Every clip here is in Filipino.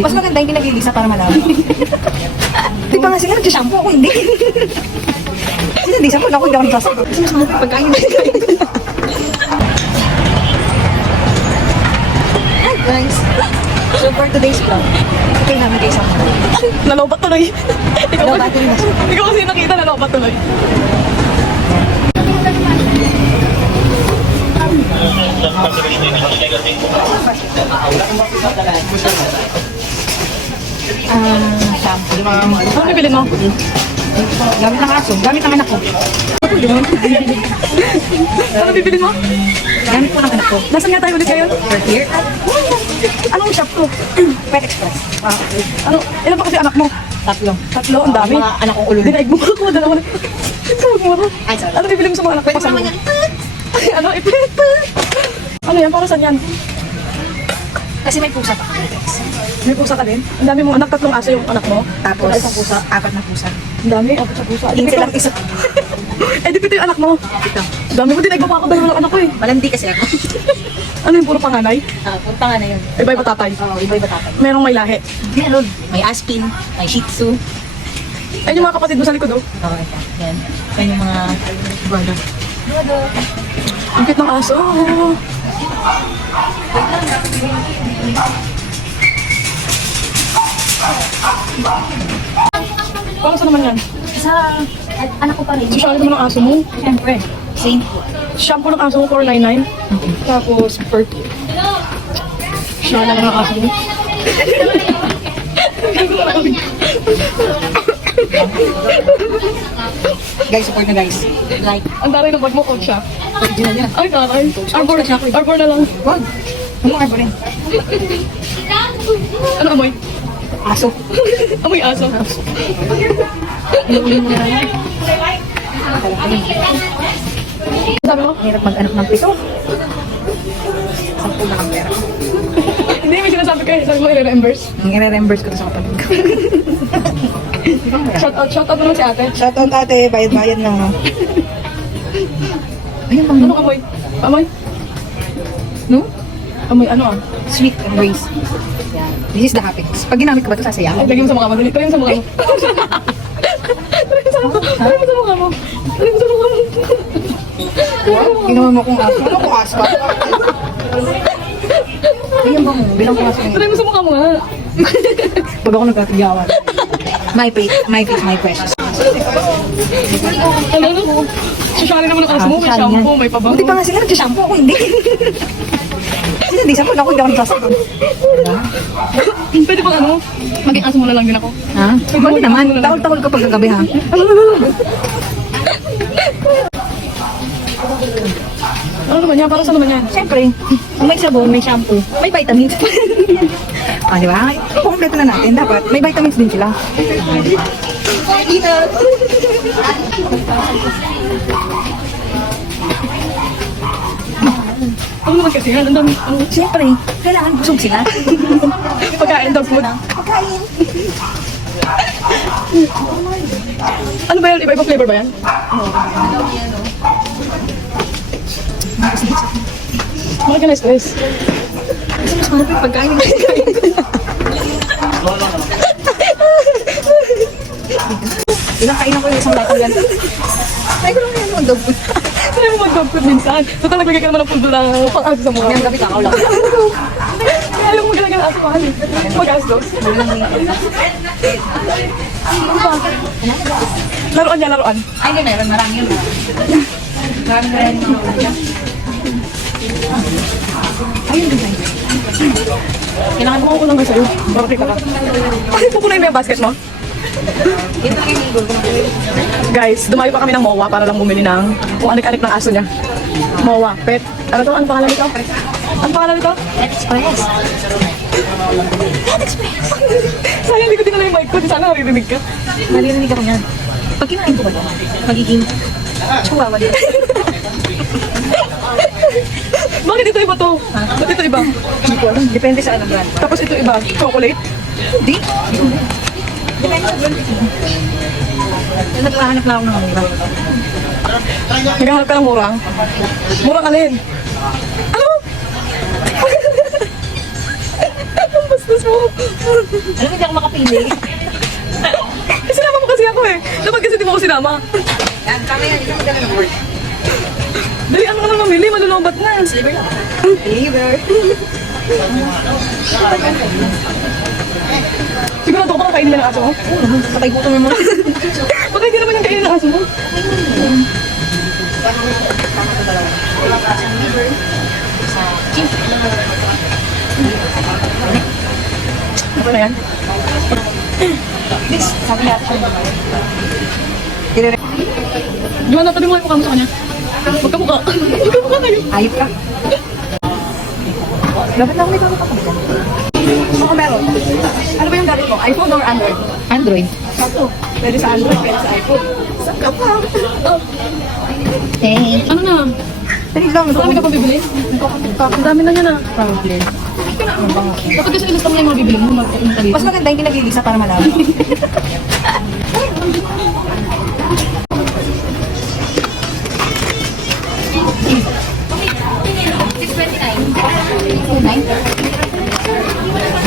Mas maganda yung pinag-ilisa para malaman. Di ba nga sila nag-shampoo ako, hindi. Kasi hindi shampoo ako, hindi ako nagsasagot. Kasi mas mahal pagkain. Hi guys! So for today's vlog, ito namin kayo sa mga. Nalobat tuloy. Nalobat tuloy. Ikaw kasi nakita, nalobat tuloy. Shampoo. Ano bibilin mo? Gamit ng aso, gamit ng anak ko. Ano bibilin mo? Gamit ko ng anak ko. Nasaan nga tayo ulit ngayon? We're here at Anong shop to? Pet Express. Ano? Ilan pa kasi anak mo? Tatlo. Tatlo, ang dami. Mga anak kong ulo. Dinaig mo ako, dalawa na. Tawag mo ako. Ay, sorry. Ano bibilin mo sa mga anak mo? Pwede naman yan. Ano? Ipit. Ano yan? Para saan yan? Kasi may pusa pa. May pusa ka din? Ang dami mong anak, tatlong aso yung anak mo. Tapos, Wala isang pusa. apat na pusa. Ang dami, apat sa pusa. Hindi lang isa. Eh, di pito yung anak mo. Ito. Ang dami mo, dinaig mo pa ako, dalawa lang anak ko eh. Malandi kasi ako. Ano yung puro panganay? Punta nga na yun. Iba-iba tatay. Oo, iba-iba tatay. Merong may lahi. Meron. May Aspin, may Shih Tzu. Ayun yung mga kapatid mo sa likod oh. Oo, ito. Yan. Yan yung mga brother. Ang cute ng aso. Parang saan naman yan? Sa anak ko pa rin. Sosyal naman ng aso mo. Siyempre. Same. Shampoo ng aso mo, 499. Tapos, perfume. Sosyal naman ng aso mo. Guys, support na guys. Like, Ang taray ng bag mo, coach siya. original yan. Ay, taray. Arbor. Arbor na lang. Wag. Ano nga ba rin? Ano amoy? Aso. Amoy aso. Inuulin mo na yan. Sabi mo? Hirap mag-anak ng piso. 10 na ang pera. Hindi, may sinasabi ko eh. Sabi mo, i-reimburse. Ang i-reimburse ko to sa kapatid ko. Shout out mo lang si ate. Shoutout ate, bayad-bayad lang. No? Ayun bang Ano amoy? Amoy? no? Amoy ano ah? Sweet embrace. Yan. This is the happiness. Pag ginamit ko ba ito, sasaya Ay, ako? lagyan mo sa mukha mo. Dali, try mo sa mukha mo. Try mo sa mukha mo. Try mo sa mukha mo. Try mo sa mukha mo. Ginawa mo kong aso. Ano kong aso? Ayun bang bilang kong aso. Try mo sa mukha mo nga. Pag ako nagkatigawan. My face, my precious. Ano ano? Sosyali naman ang aso mo. May Sosyali shampoo, yan. may pabango. Buti pa nga sila nag-shampoo ako, hindi. Kasi hindi shampoo ako, hindi ako nagsasagot. Pwede bang ano? Maging aso mo na lang din ako. Ha? Pwede naman. Tawal-tawal ka pag kagabi, ha? Ano naman yan? Para saan naman yan? Siyempre, kung may sabon, may shampoo, may vitamins. Di ba? Kompleto na natin. Dapat, may vitamins din sila. Ano naman kasi yan? Ang dami. Ano? Siyempre, kailangan busog sila. Pagkain dog food. Pagkain. Ano ba yan? Iba-ibang flavor ba yan? Bakit ka na-stress? Kasi mas malapit pagkain. Ilang kainan ko yung isang lahat yan. Ay, ko lang yan ang dog food. Kaya mo mag-dog food minsan. So talagang bigyan ka naman ng food na pang-aso sa mukha. Ngayong gabi kakaw lang. Kaya alam mo talaga na aso mahal eh. Mag-asdos. Laruan niya, laruan. Ay, hindi, meron. Marami yun. Marami. Ayun, design. Kailangan mo ko lang ba sa'yo? Para kita ka. Ay, pupunayin mo yung basket mo? Ito ang inigol ko. Guys, dumayo pa kami ng MOA para lang bumili ng kung anik-anik ng aso niya. MOA, pet. Ano to? Ano pangalan nito? Ano pangalan nito? Pet Express. Pet Express. Sayang, hindi ko dinala yung mic ko. Di sana naririnig ka. Naririnig ako yan. Pag kinain ko ba ito, magiging chihuahua din. Bakit ito iba to? Ba't ito iba? Hindi ko alam. Depende sa anong brand. Tapos ito iba, chocolate. Hindi. Depende sa brand. Naghahanap lang ako ng mura. Naghahanap ka ng mura. Murang alin? Ano? Ang bastos sapatos mo. Alam mo, hindi ako makapili. Sinama mo kasi ako eh. Dapat kasi di mo ako sinama. Yan, kami yan. Hindi mo dala ng work. Dali, ano ka na mamili? Malulubat na. Sliver lang. Sliver. Sigurado ko kainin na ng aso mo. Patay ko ito mo. Baka hindi naman yung kainin ng aso mo. Ano na yan? This, sabi natin. Diba natabi mo yung mukha mo sa kanya? Magkamukha. Magkamukha kayo. Ayop ka. Dapat lang may kamukha ka. Oo, meron. Ano ba yung gamit mo? iPhone or Android? Android. Sakto. Pwede sa Android, pwede sa iPhone. Saan ka pa? Thank Ano na? Dali lang. Marami ka pa bibili? Ang dami na yan ah. Probably. Dapat kasi ilista mo na yung mga bibili mo. Mas maganda yung pinag-ilisa para malaman.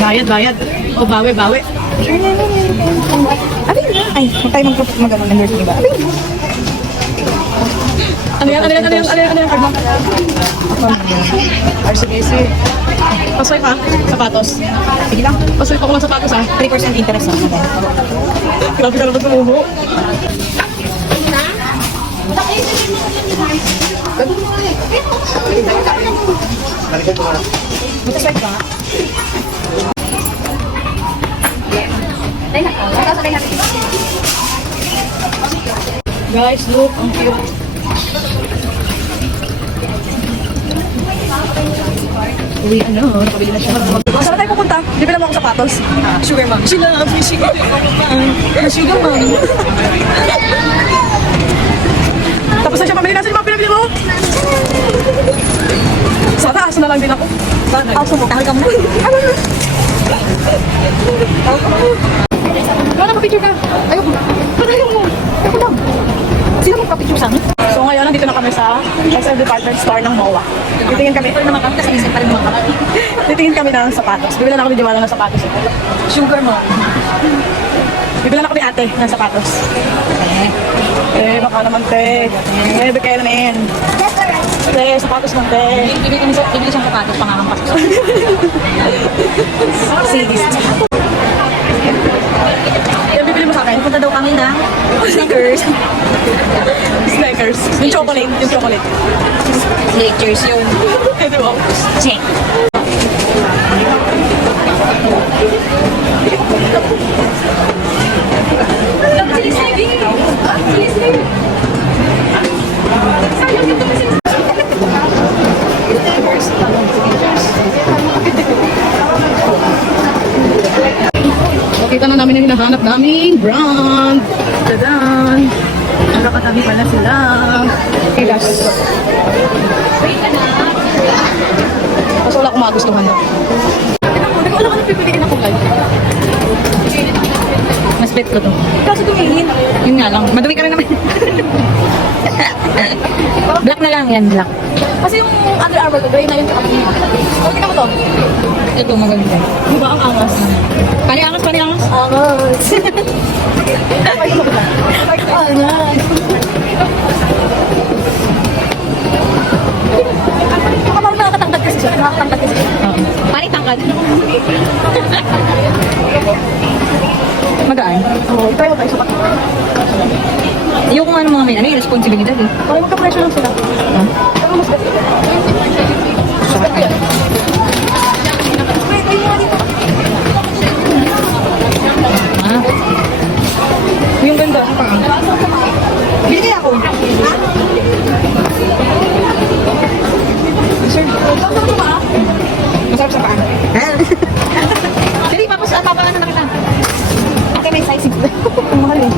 Bayad, bayad. O bawi, bawi. Abay na. Ay, huwag tayo mag-ano ng nurse, diba? Abay na. Ano yan? Ano yan? Ano yan? Ano yan? Ano yan? Card mo? RCBC. Pasoy ka? Sapatos. Sige lang. Pasoy pa ko ng sapatos ah. 3% interest lang. Grabe ka naman tumuho. Buta swipe ka. Ay, nakasakay natin. Guys, look. Ang cute. Uy, ano, nakabili na siya. Saan tayo pupunta? Bibili mo ako sapatos. Sugar mom. Sila, fishing ko. Sugar mom. Tapos na siya pamili. Nasaan yung mga pinabili mo? Sana, aso na lang din ako. Aso mo, kahal ka mo. Ano na? Wala na, picture ka. Ayoko. Patayo mo. Ayoko lang. Sino magpa-picture sa amin? So ngayon, nandito na kami sa SM Department Store ng MOA. Titingin kami. Ito naman kami, kasi isip pa rin naman kami. Titingin kami ng sapatos. Bibila na kami di ng sapatos. Sugar mom. Bibila na kami ate ng sapatos. Baka naman te. Kaya naman. Te, sapatos ng te. Bibili siyang kapatos, pangakampas ko. Sadist. Yan, bibili mo sa akin. Punta daw kami ng sneakers. Snickers. Yung chocolate. Yung chocolate. Sneakers yung Ito mo. check. Nakita na namin yung hinahanap naming brand. Tadan! Nakakatabi pala sila. Kilas. Kaso wala akong magustuhan na. Hindi ko alam anong pipiliin ako guys. Mas bet ko to. Kaso tumingin. Yun nga lang, madumi ka rin naman. Black na lang yan, black. Kasi yung Under Armour ko, gray na yun. Oh, tingnan mo to. Ito, maganda. Di ba ang angas? Paniangas, paniangas. Angas. Angas. Baka parang nakakatangkad kasi siya. Nakakatangkad kasi siya. Pari tangkad. Magaan. Oo, ito yung tayo sa pati. Yung kung ano mga may, ano yung responsibilidad eh. Parang magka-pressure lang sila. Pero mas kasi. Ah. Yung ganda. Bili kaya ako. Sir, masarap sa paan. Sige, papaano na kita. Ate, may size 6. Ang mahal eh.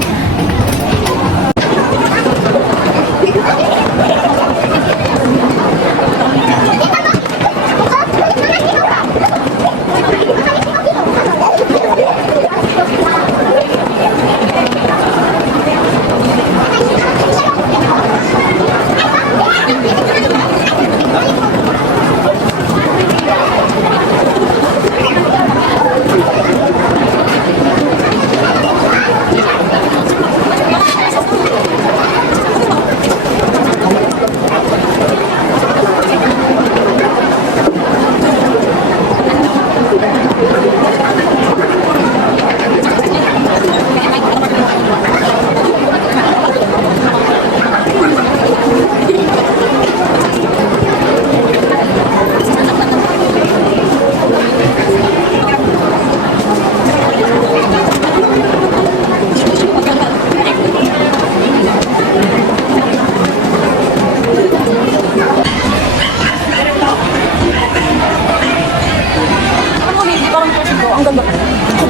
Ano hindi parang ko, ang ganda.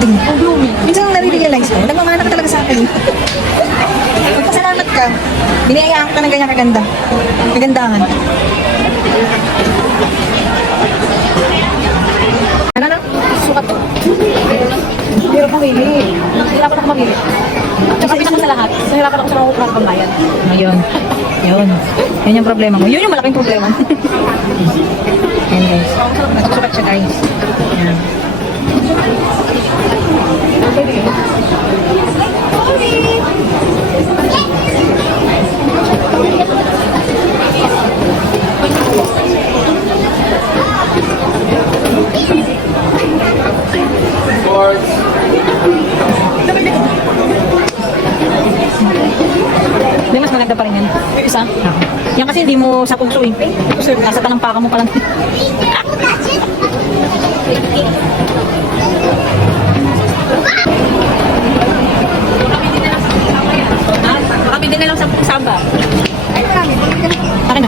Ang blooming. Minsan nare-realize ko, nagmamana ka talaga sa akin. Magpasalamat ka. Binayaan ka ng ganyan kaganda. Kagandahan. Ano na? Sukat to. Hirap mamili. Hirapan ako mamili. Kapit ako sa lahat. Nahirapan ako sa mga pambayan. Ngayon. Yun. Yun yung problema mo. Yun yung malaking problema. Ayan guys. Nagsusukat siya guys. Ayan. Hindi, mas maganda pa rin yan. Yung isa? Yan kasi hindi mo sa pugso eh. Nasa talampakan mo pa lang. Makabili na lang sa samba. Ay, marami. Akin na.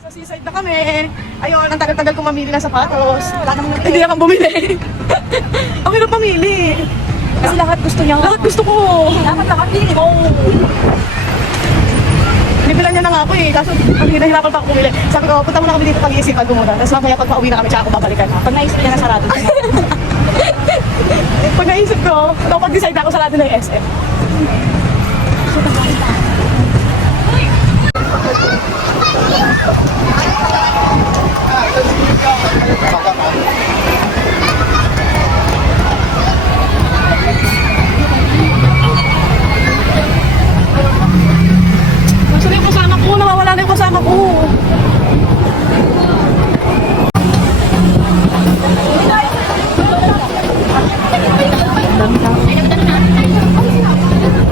Sa seaside na kami. Ayun, ang tagal-tagal kong mamili ng sapatos. Hindi akong bumili. Ang hirap mamili. Kasi lahat gusto niya. Lahat gusto ko. Dapat lahat pili mo. Binibilan niya na nga ako eh. Kaso, ang hinahirapan pa ako bumili. Sabi ko, punta muna kami dito pag-iisipan ko muna. Tapos mamaya pag pauwi na kami, tsaka ako babalikan. Pag naisip niya na sarado siya. Pag naisip ko, kapag decide na ako sarado ng SM. Saan yung kasama ko? Nawawala na yung kasama ko.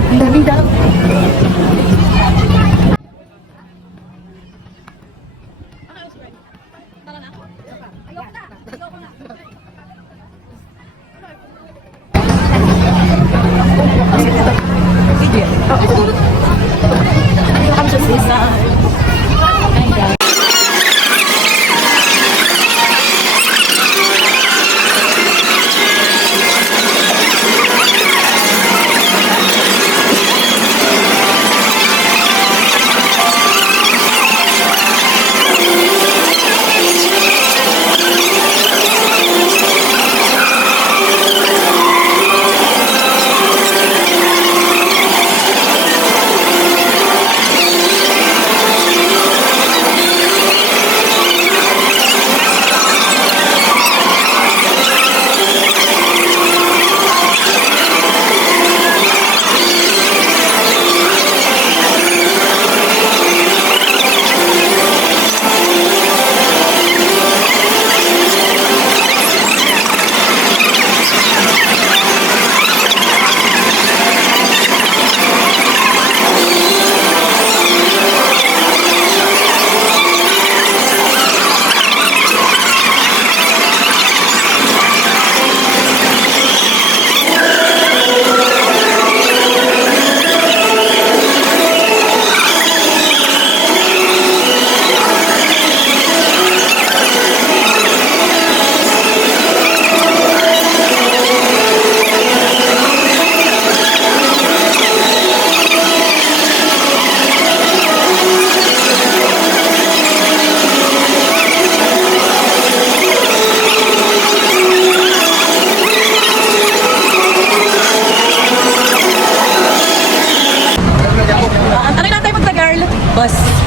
Ang daming daw.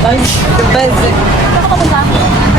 Basic. Saan ka papunta?